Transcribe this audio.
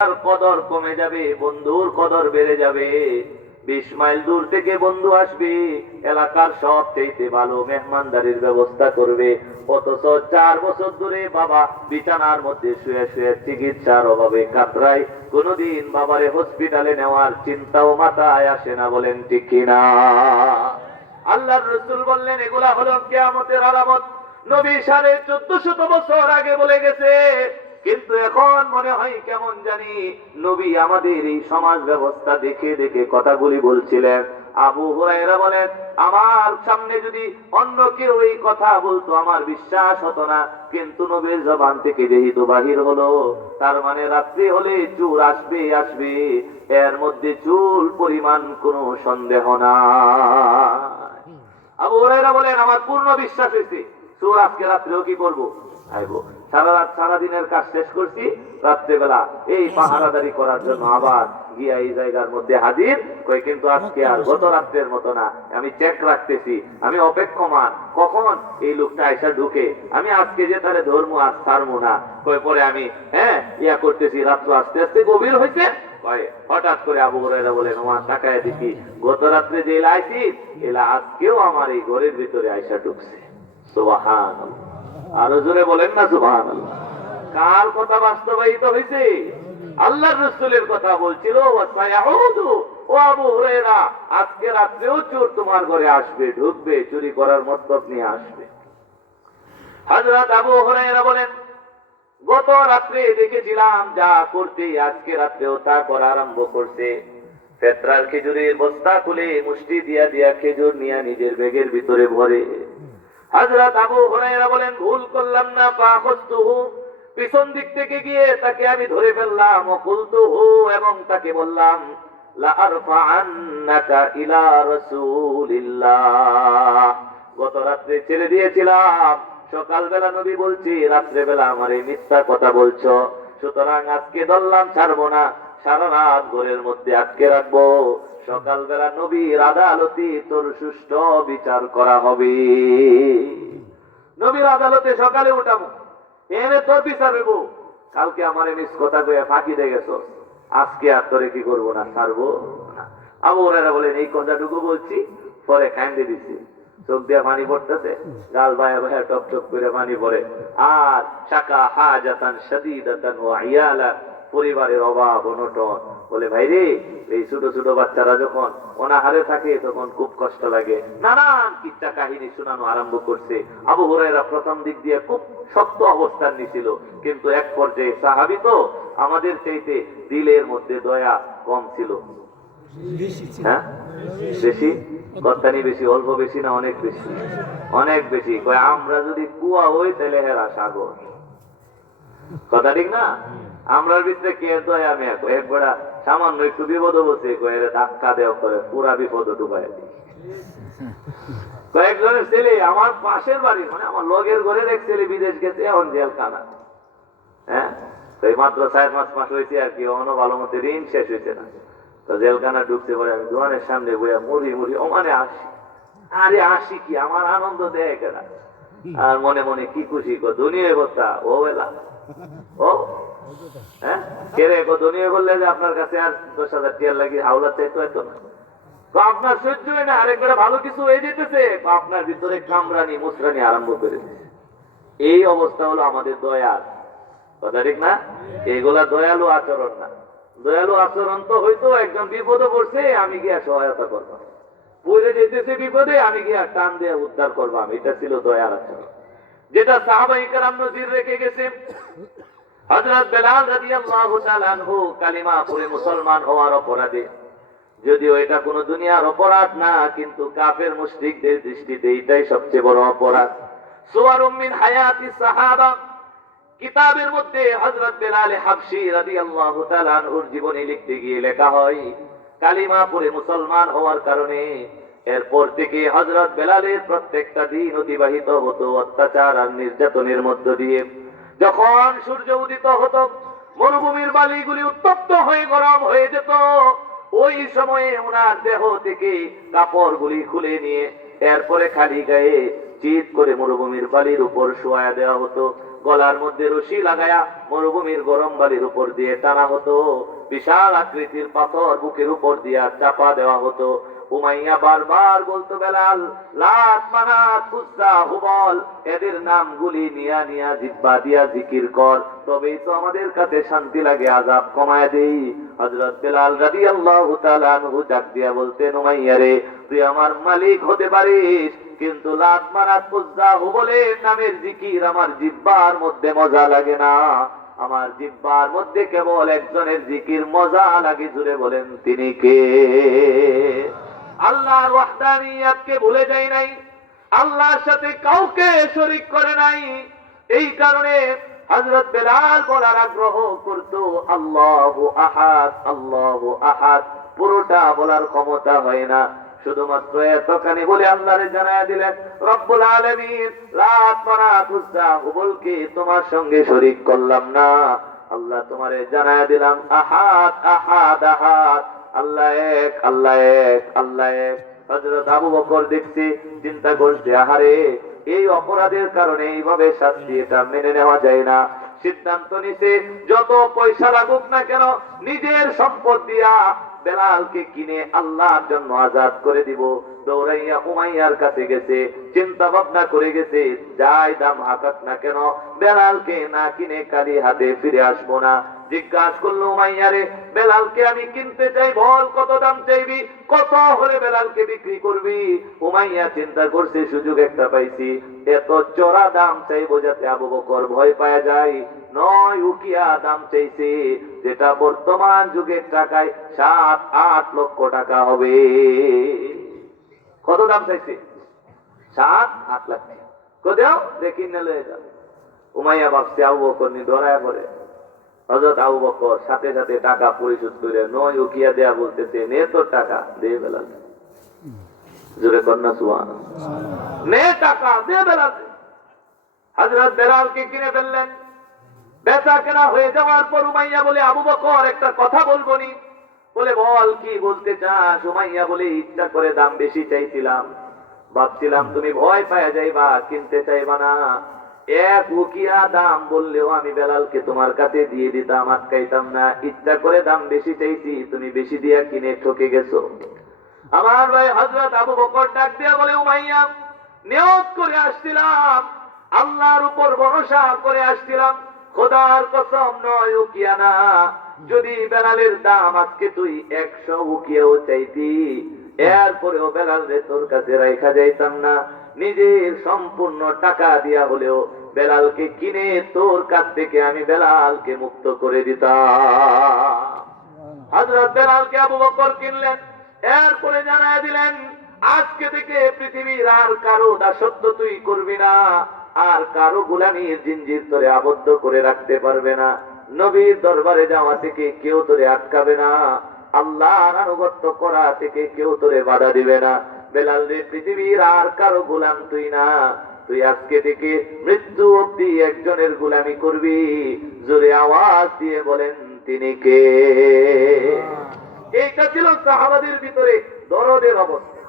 কদর কমে যাবে, বন্ধুর কদর বেড়ে যাবে। 20 মাইল দূর থেকে বন্ধু আসবে, এলাকার সব চাইতে ভালো মেহমানদারির ব্যবস্থা করবে, অথচ 4 বছর ধরে বাবা বিছানার মধ্যে শুয়ে শুয়ে চিকিৎসার অভাবে কাতরায়, কোনদিন বাবারে হসপিটালে নেওয়ার চিন্তাও মাথায় আসে না। বলেন ঠিক কিনা? আল্লাহর রাসূল বললেন এগুলা হলো কিয়ামতের আলামত। নবী 1450 বছর আগে বলে গেছে, কিন্তু এখন মনে হয় কেমন জানি নবী আমাদের এই সমাজ ব্যবস্থা দেখে দেখে কথাগুলি বলছিলেন। আবু হুরায়রা বলেন, আমার সামনে যদি অন্য কেউ এই কথা বলতো আমার বিশ্বাস হতো না, কিন্তু নবীর জবান থেকে যেহেতু বাহির হলো, তার মানে রাত্রি হলে চুল আসবে আসবে, এর মধ্যে চুল পরিমাণ কোনো সন্দেহ না। আবু হুরায়রা বলেন, আমার পূর্ণ বিশ্বাস হয়েছে চুল আজকে রাত্রেও কি করবো, আইবো। সারা রাত সারা দিনের কাজ শেষ করছি, রাত্রেবেলা এই পাহারাদারি করার জন্য আবার গিয়া এই জায়গার মধ্যে হাজির কই, কিন্তু আজকে আর গত রাত্রের মতো না, আমি চেক রাখতেছি, আমি অপেক্ষমান কখন এই লোকটা এসে ঢুকে, আমি আজকে যে তারে ধর্ম আর ছাড়বো না। কই পরে আমি ইয়া করতেছি, রাত্র আস্তে আস্তে গভীর হয়েছে। হঠাৎ করে আবু হুরায়রা বলেন, আমার তাকায় দেখি গত রাত্রে যে লাইছি এলা আজকেও আমার এই ঘরের ভিতরে আইসা ঢুকছে। সুবহানাল্লাহ, আরো জোরে বলেন না সুবহানাল্লাহ। কার কথা বাস্তবায়িত হয়েছে? আল্লাহর রাসূলের কথা বলছিল, ওয়াসায়াউদু, ও আবু হুরায়রা আজকে রাত্রেও চোর তোমার ঘরে আসবে, ঢুকবে, চুরি করার মতলব নিয়ে আসবে। হযরত আবু হুরায়রা বলেন, গত রাত্রে দেখেছিলাম যা করতে, আজকে রাত্রেও তা করা আরম্ভ করছে। পেট্রার খেজুরের বস্তা খুলে মুষ্টি দিয়া দিয়া খেজুর নিয়ে নিজের ব্যাগের ভিতরে ভরে। হযরত আবু হুরায়রা বলেন, ভুল করলাম না, ফাখুযতুহু, পিছন দিক থেকে গিয়ে তাকে আমি ধরে ফেললাম, ওকুলতুহু, এবং তাকে বললাম, লা আরফাআন্নাকা ইলা রাসূলিল্লাহ, গত রাত্রে ছেড়ে দিয়েছিলাম, সকালবেলা নবী বলছি রাত্রে বেলা আমার এই মিথ্যা কথা বলছো, সুতরাং আজকে ধরলাম, ছাড়বো না, সারা রাত ঘরের মধ্যে আটকে রাখবো, সকালবেলা নবীর আদালতে তোর সুষ্ঠু বিচার করা হবে। নবীর আদালতে সকালে উঠাবো, এনে তোর বিচার হইব। কালকে আমার মিস কথা কয়ে ফাঁকি দিয়ে গেছো, আজকে আর তোরে কি করবো না, ছাড়বো না। আবু হুরায়রা বলেন, এই কথাটুকু বলছি, পরে কান্দে দিছি, চোখ দিয়ে পানি পড়তেছে, গাল বায়া বায়া টপ টপ করে পানি পড়ে। আর শাকা হাজাতান শাদীদাতান ওয়া ইয়ালা, পরিবারের অভাব অনটন। বলে, ভাই রে, এই ছোট ছোট বাচ্চারা যখন অনাহারে থাকে তখন খুব কষ্ট লাগে। নানান কিচ্ছা কাহিনী শোনানো আরম্ভ করছে। আবু হুরায়রা প্রথম দিক দিয়ে খুব শক্ত অবস্থান নিছিল, কিন্তু এক পর্যায়ে সাহাবী তো, আমাদের চাইতে দিলের মধ্যে দয়া কম ছিল। হ্যাঁ, বেশি গত্তানি বেশি, অল্প বেশি না অনেক বেশি? অনেক বেশি। কয়, আমরা যদি কুয়া হই তাহলে হেরা সাগর। কথা ঠিক না? আমরার ভিতরে কে দয়া মেয়া, একবার সামান্য একটু বিপদ বসে কয়ে ধাক্কা দেওয়া করে পুরা বিপদ ডুবাই দিই। কয়েকজনের ছেলে আমার পাশের বাড়ি, মানে আমার লগের ঘরের এক ছেলে বিদেশ গেছে, এখন জেলখানা। হ্যাঁ, এই মাত্র 4-5 মাস হয়েছে আর কি, অন্য ভালো মতো ঋণ শেষ হয়েছে না, তো জেলখানা ঢুকতে পারে। আমি দোকানের সামনে বইয়া মুড়ি মুড়ি ওমানে আসি, আরে আসি কি, আমার আনন্দ দেয় কেনা, আর মনে মনে কি খুশি, দুনিয়া কথা ও এলা ও হ্যাঁ, কেরে দুনিয়া বললে যে আপনার কাছে আর 10,000 টাকা লাগি হাওলা চাইতো এত না, তো আপনার সহ্য হয় না, আরেকবার ভালো কিছু হয়ে যেতেছে, আপনার ভিতরে কামরানি মুসরানি আরম্ভ করে দিচ্ছে। এই অবস্থা হলো আমাদের দয়াল। কথা ঠিক না? এইগুলা দয়ালু আচরণ না। দয়ালু আচরণ তো হয়তো একজন বিপদে পড়ছে, আমি গিয়া সহায়তা করবো, পড়ে যেতেছে বিপদে, আমি গিয়া টান দিয়ে উদ্ধার করবাম, এটা ছিল দয়ার আচরণ, যেটা সাহাবায়ে কেরাম নজির রেখে গেছে। হযরত বেলাল রাদিয়াল্লাহু তাআলা আনহু কালিমা পড়ে মুসলমান হওয়ার অপরাধে, যদিও এটা কোনো দুনিয়ার অপরাধ না, কিন্তু কাফের মুশরিকদের দৃষ্টিতে এটাই সবচেয়ে বড় অপরাধ। সুওয়ারুম মিন হায়াতিস সাহাবা কিতাবের মধ্যে হযরত বেলাল হাবশী রাদিয়াল্লাহু তাআলা আনহুর জীবনী লিখতে গিয়ে লেখা হয়, কালিমা পড়ে মুসলমান হওয়ার কারণে এরপর থেকে হযরত বেলালের প্রত্যেকটা দিন অতিবাহিত হতো অত্যাচার আর নির্যাতনের মধ্য দিয়ে। যখন সূর্য উদিত হতো, মরুভূমির বালিগুলি উত্তপ্ত হয়ে গরম হয়ে যেত, ওই সময়ে ওনার দেহ থেকে কাপড়গুলি খুলে নিয়ে এরপরে খালি গায়ে চিৎ করে মরুভূমির বালির উপর শোয়া দেওয়া হতো। গলার মধ্যে রশি লাগায়া মরুভূমির গরম বালির উপর দিয়ে টানা হতো, বিশাল আকৃতির পাথর বুকের উপর দিয়া চাপা দেওয়া হতো। উমাইয়া বারবার বলতো, বেলাল, লাত, মানাত, উজ্জা, হুবল, এদের নামগুলি নিয়া নিয়া জিহ্বা দিয়া জিকির কর, তবেই তো আমাদের কাছে শান্তি লাগে, আযাব কমায় দেই। হযরত বেলাল রাদিয়াল্লাহু তাআলা আনহু ডাক দিয়া বলতেন, উমাইয়া রে, তুই আমার মালিক হতে পারিস, কিন্তু লাত, মানাত, উজ্জা, হুবলের নামের জিকির আমার জিহ্বার মধ্যে মজা লাগে না। আমার জিহ্বার মধ্যে কেবল একজনের জিকির মজা লাগে, জুড়ে বলেন তিনি কে? আল্লাহর ওয়াহদানিয়াতকে ভুলে যায় নাই, আল্লাহর সাথে কাউকে শরীক করে নাই। এই কারণে হযরত বেলাল বলার আগ্রহ করত, আল্লাহু আহাদ, আল্লাহু আহাদ। পুরোটা বলার ক্ষমতা হয় না, শুধুমাত্র এতখানি বলে আল্লাহরে জানায়া দিলেন, রব্বুল আলামিন, লাত, মানাত, উজ্জা, হুবলকে তোমার সঙ্গে শরীক করলাম না। আল্লাহ তোমারে জানায়া দিলাম, আহাদ, আহাদ, আহাদ, আল্লাহ এক, আল্লাহ এক, আল্লাহ এক। হযরত আবু বকর দেখছে, চিন্তা করছে, আহারে, এই অপরাধের কারণে এইভাবে শাস্তি, এটা মেনে নেওয়া যায় না। সিদ্ধান্ত নিছে, যত পয়সা লাগুক না কেন, নিজের সম্পদ দিয়া বেলালকে কিনে আল্লাহর জন্য আজাদ করে দিব। দৌড়াইয়া উমাইয়ার কাছে গেছে, চিন্তা ভাবনা করে গেছে, যাই দাম হাকাক না কেন, বেলালকে না কিনে খালি হাতে ফিরে আসবো না। জিজ্ঞাসা করলো, উমাইয়ারে, বেলালকে আমি কিনতে চাই, বল কত দাম চাইবি, কত হলে বেলালকে বিক্রি করবি? উমাইয়া চিন্তা করছে, সুযোগ একটা পাইছি, এত চড়া দাম চাইবো যাতে আবু বকর ভয় পায় যায়। 9 উকিয়া দাম চাইছে, যেটা বর্তমান যুগের টাকায় 7-8 লক্ষ টাকা হবে। কত দাম চাইছে? 7-8 লাখ। কোথাও দেখি নিলে যাবে। উমাইয়া ভাবছে আবু বকর নি ধরায় পড়ে। হযরত আবু বকর সাথে সাথে টাকা পরিশোধ করে 9 উকিয়া দেয়া বলতেছে, নে তোর টাকা, দে বেলাল। জোরে কন্যা সুবহানাল্লাহ, নে টাকা, দে বেলাল। হযরত বেলালকে কিনে ফেললেন। বেচা কেনা হয়ে যাওয়ার পর উমাইয়া বলে, আবু বকর, একটা কথা বলবো নি? বলে, বল, কি বলতে চাস? উমাইয়া বলে, ইচ্ছা করে দাম বেশি চাইছিলাম, ভাবছিলাম তুমি ভয় পাওয়া যাইবা, কিনতে চাইবা না। 1 উকিয়া দাম বললেও আমি বেলালকে তোমার কাছে দিয়ে দিতাম, আটকাইতাম না। ইচ্ছা করে দাম বেশি চাইছি, তুমি বেশি দিয়া কিনে ঠকে গেছো। আমার ভাই হযরত আবু বকর ডাক দিয়া বলে, উমাইয়া, নিয়ত করে আসছিলাম, আল্লাহর উপর ভরসা করে আসছিলাম, খোদার কসম 9 উকিয়া না। যদি বেলালের দাম আজকে তুই 100 উকিয়াও চাইতি, এরপরেও বেলাল রে তোর কাছে রাইখা যাইতাম না। নিজের সম্পূর্ণ টাকা দিয়া হলেও বেলালকে কিনে তোর কাছ থেকে আমি বেলালকে মুক্ত করে দিতাম। হযরত বেলালকে আবু বকর কিনলেন। এরপরে জানায় দিলেন, আজকে থেকে পৃথিবীর আর কারো দাসত্ব তুই করবি না, আর কারো গোলামীর জিনজির তোরে আবদ্ধ করে রাখতে পারবে না। নবীর দরবারে যাওয়া থেকে কেউ তোরে আটকাবে না, আল্লাহর আনুগত্য করা থেকে কেউ তোরে বাধা দিবে না। বেলাল রে, পৃথিবীর আর কারো গোলাম তুই না, তুই আজকে থেকে মৃত্যু অবধি একজনের গোলামি করবি। জোরে আওয়াজ দিয়ে বলেন তিনি কে? এইটা ছিল সাহাবাদের ভিতরে দরদের অবস্থা।